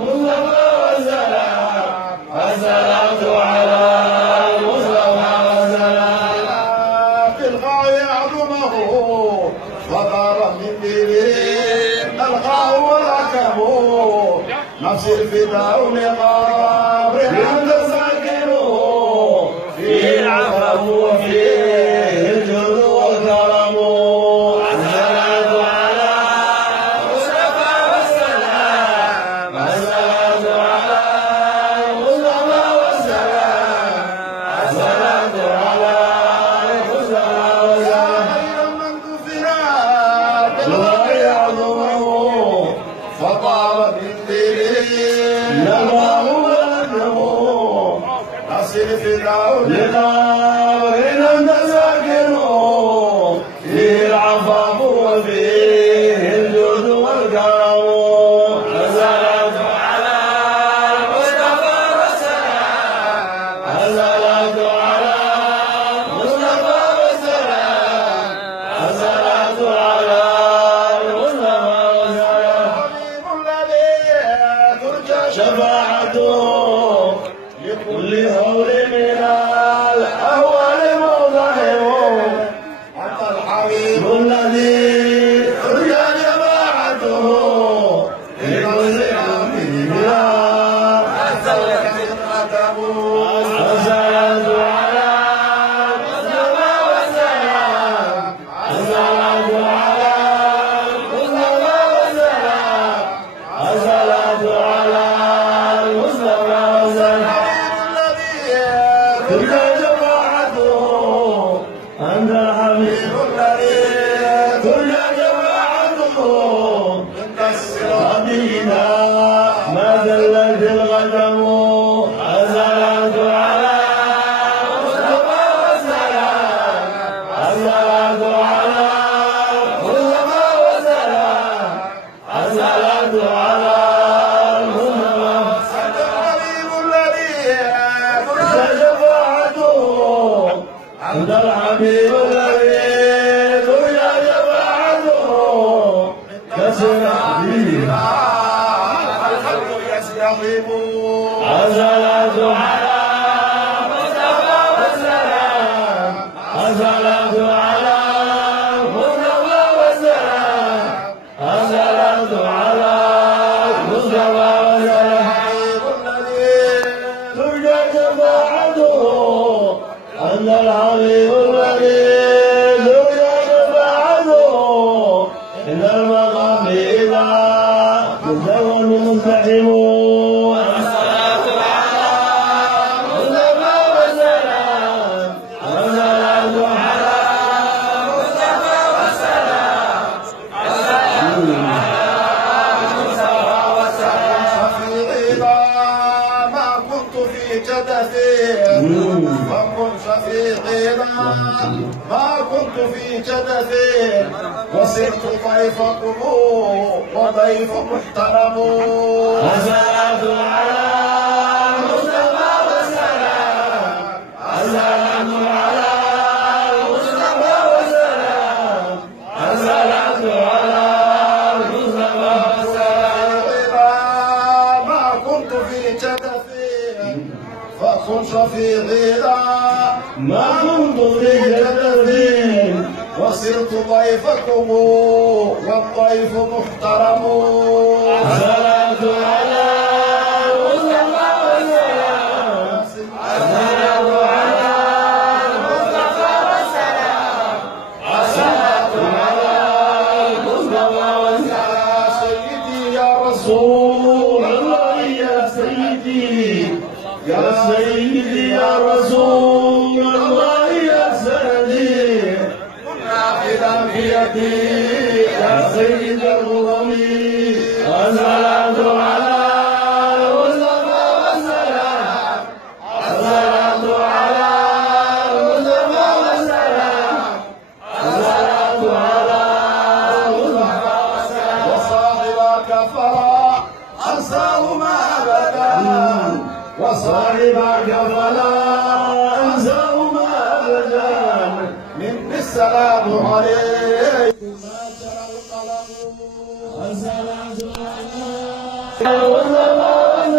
المصطفى والسلام الصلاة على المصطفى والسلام في الغاية عظمه وطار من دين الغاء وركبوا نفس الفداء لقبر حمد ساكنوا فيه العفو وفيه الجود والكرم الصلاة على المصطفى والسلام الصلاة على المصطفى والسلام الصلاة على المصطفى والسلام خير من كفرات الغاية عظمه فطاب بالدين نظام وأنه نصر فداء لقبر أنت ساكنوا فيه العفاف وفيه الجود والكرم الصلاة على المصطفى والسلام الصلاة على المصطفى والسلام الصلاة على المصطفى والسلام حبيب الذي ترجى شفاعته لكل هول من الأهوال موضعه أنت الحبيب الذي ترجى شفاعته لكل هول من الصلاة على المصطفى والسلام الصلاة على المصطفى والسلام الصلاة على المصطفى والسلام تلك شفاعته أنت الحبيب الذي ترجى شفاعته هدينا ما زلت الغنم الصلاة على المصطفى والسلام الصلاة على المصطفى والسلام الصلاة على المصطفى أنت الحبيب الذي ترجى شفاعته أنت الحبيب الذي ترجى شفاعته كسر فيها الخلق يستقيم الصلاة على المصطفى والسلام الصلاة على المصطفى والسلام الصلاة على المصطفى والسلام الذي ترجى شفاعته أنت الحبيب الذي ترجى شفاعته إن المقام إذا يزول مزدحم الصلاة على المصطفى والسلام الصلاة على المصطفى والسلام الصلاة على المصطفى والسلام شفيعي ما كنت في جدثي وكن شفيعي ما كنت في جدثي وصرت ضيفكم وضيف محترم الصلاة على المصطفى والسلام الصلاة على المصطفى والسلام الصلاة على المصطفى والسلام ما كنت في جدثي فكن شفيعي ما كنت في جدثي وصرت ضيفكم والضيف محترم الصلاة على المصطفى والسلام الصلاة على المصطفى والسلام الصلاة على المصطفى والسلام سيدي يا رسول الله يا سيدي يا سيدي يا رسول الله يا سندي ناخذا بيدي يا سيد الغرم الصلاة على المصطفى والسلام الصلاة على المصطفى والسلام الصلاة على المصطفى والسلام وصاحبك فرا أنساهما أبدا وصاحبك فلا أنساهما أبدا مني السلام عليك ما جرى القلم الصلاة على وسلم